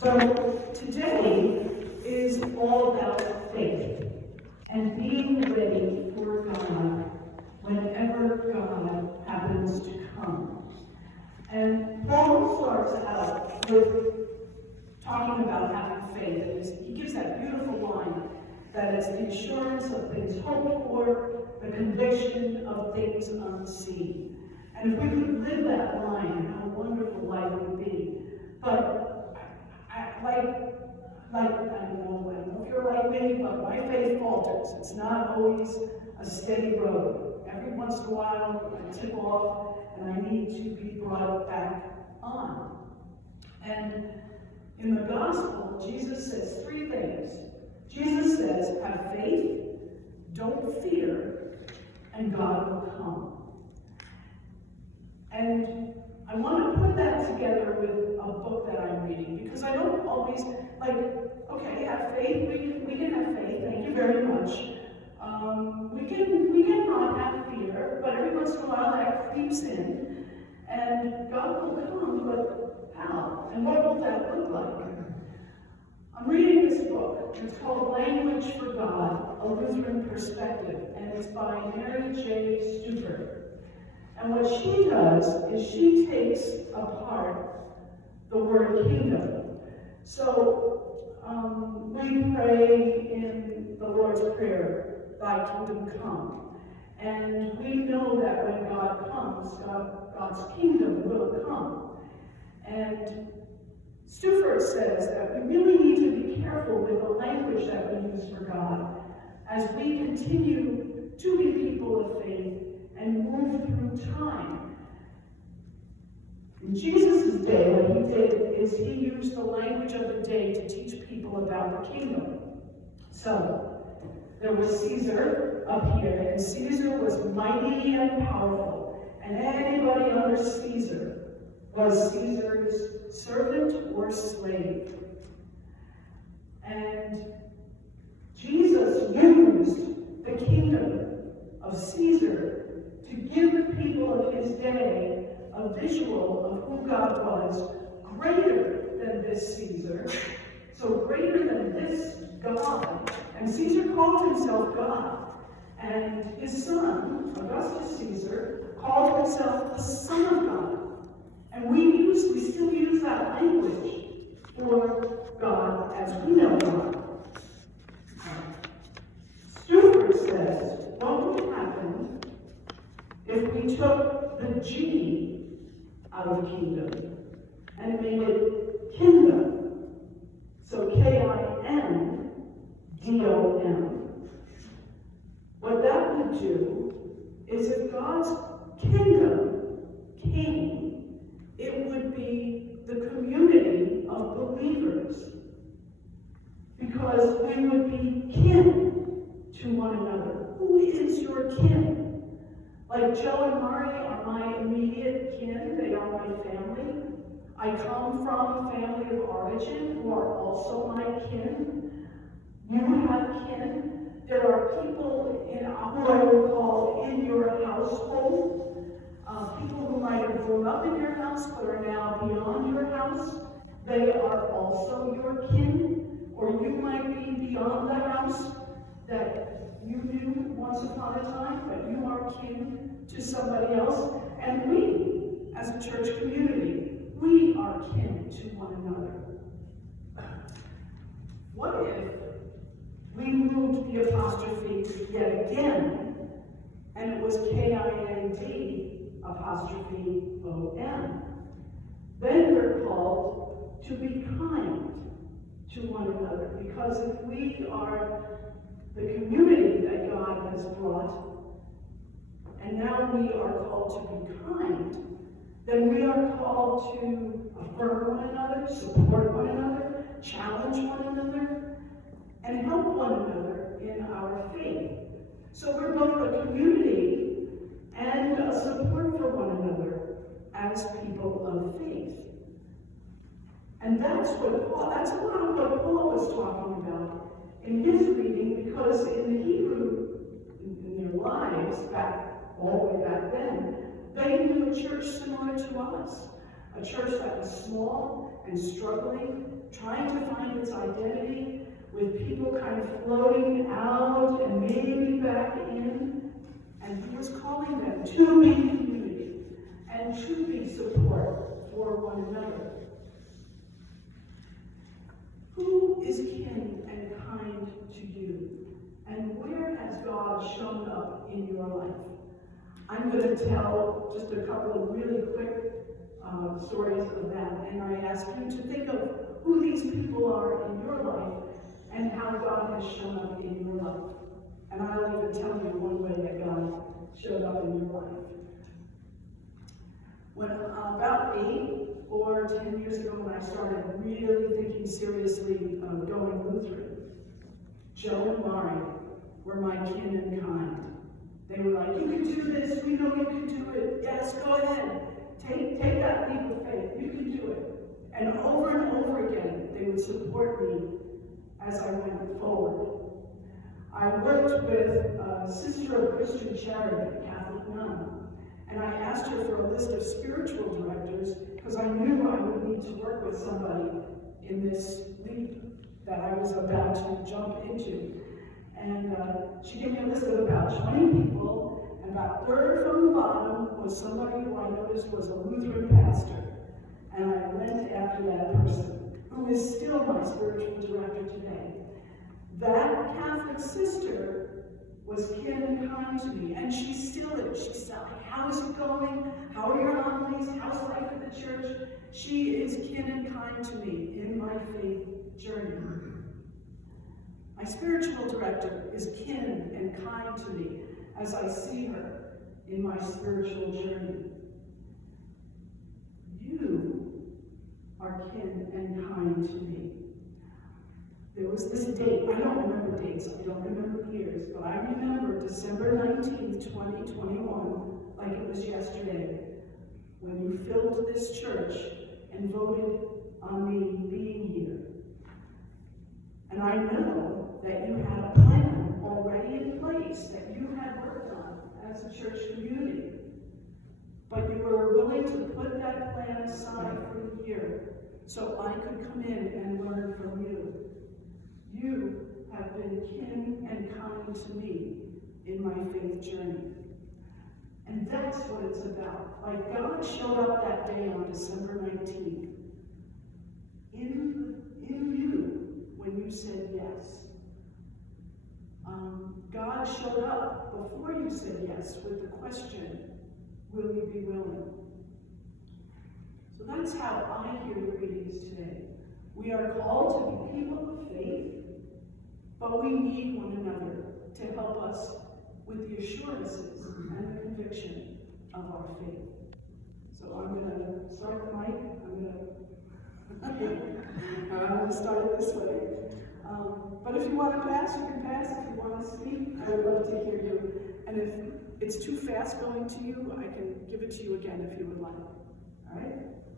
So today is all about faith and being ready for God whenever God happens to come. And Paul starts out with talking about having faith. And he gives that beautiful line that it's the assurance of things hoped for, the conviction of things unseen. And if we could live that line, how wonderful life would be. But I don't know if you're like me, but my faith falters. It's not always a steady road. Every once in a while, I tip off, and I need to be brought back on. And in the gospel, Jesus says three things. Jesus says, have faith, don't fear, and God will come. And I want to put that together with a book that I'm reading, because I don't always, okay, have faith, we can have faith, thank you very much. We can not have fear, but every once in a while that creeps in, and God will come, but how? And what will that look like? I'm reading this book. It's called Language for God, A Lutheran Perspective, and it's by Mary J. Stupert. And what she does is she takes apart the word kingdom. So we pray in the Lord's Prayer, thy kingdom come. And we know that when God comes, God's kingdom will come. And Stufert says that we really need to be careful with the language that we use for God as we continue to be people of faith and move through time. In Jesus' day, what he did is he used the language of the day to teach people about the kingdom. So, there was Caesar up here, and Caesar was mighty and powerful, and anybody under Caesar was Caesar's servant or slave. And Jesus used the kingdom of Caesar to give the people of his day a visual of who God was, greater than this Caesar, so greater than this God. And Caesar called himself God, and his son, Augustus Caesar, called himself the Son of God. And we still use that language for God as we know God. Stewart says, what would happen if we took the G out of kingdom and made it kingdom? So K-I-N-D-O-M. What that would do is if God's kingdom came, it would be the community of believers, because we would be kin to one another. Who is your kin? Like Joe and Mari are my immediate kin. They are my family. I come from a family of origin who are also my kin. You have kin. There are people who I would call in your household. People who might have grown up in your house but are now beyond your house. They are also your kin. Or you might be beyond the house that you knew once upon a time, but you are kin to somebody else. And we, as a church community, we are kin to one another. What if we moved the apostrophe yet again, and it was K-I-N-D apostrophe O-M? Then we're called to be kind to one another, because if we are the community that God has brought, and now we are called to be kind, then we are called to affirm one another, support one another, challenge one another, and help one another in our faith. So we're both a community and a support for one another as people of faith. And that's a lot of what Paul was talking about in his reading, because in the Hebrew, in their lives, all the way back then, they knew a church similar to us. A church that was small and struggling, trying to find its identity, with people kind of floating out and maybe back in. And he was calling them to be community and to be support for one another. Who is kin and kind to you? And where has God shown up in your life? I'm going to tell just a couple of really quick stories of that, and I ask you to think of who these people are in your life and how God has shown up in your life. And I'll even tell you one way that God showed up in your life. When about 8 or 10 years ago, when I started really thinking seriously of going Lutheran, Joe and Mari were my kin and kind. They were like, you can do this, we know you can do it, yes, go ahead. Take that leap of faith, you can do it. And over again, they would support me as I went forward. I worked with a sister of Christian charity, a Catholic nun, and I asked her for a list of spiritual directors because I knew I would need to work with somebody in this leap that I was about to jump into. And she gave me a list of about 20 people, and about third from the bottom was somebody who I noticed was a Lutheran pastor. And I went after that person, who is still my spiritual director today. That Catholic sister was kin and kind to me, and she still is. She's like, how is it going? How are your homilies? How's life at the church? She is kin and kind to me in my faith journey. My spiritual director is kin and kind to me as I see her in my spiritual journey. You are kin and kind to me. There was this date, I don't remember dates, I don't remember years, but I remember December 19th, 2021, like it was yesterday, when you filled this church and voted on me being here. And I know that you had a plan already in place that you had worked on as a church community. But you were willing to put that plan aside for a year so I could come in and learn from you. You have been kin and kind to me in my faith journey. And that's what it's about. Like God showed up that day on December 19th in you when you said yes. God showed up before you said yes with the question, will you be willing? So that's how I hear the readings today. We are called to be people of faith, but we need one another to help us with the assurances and the conviction of our faith. So I'm going to start the mic. I'm going to start it this way. But if you want to pass, you can pass. If you want to speak, I would love to hear you. And if it's too fast going to you, I can give it to you again if you would like. All right?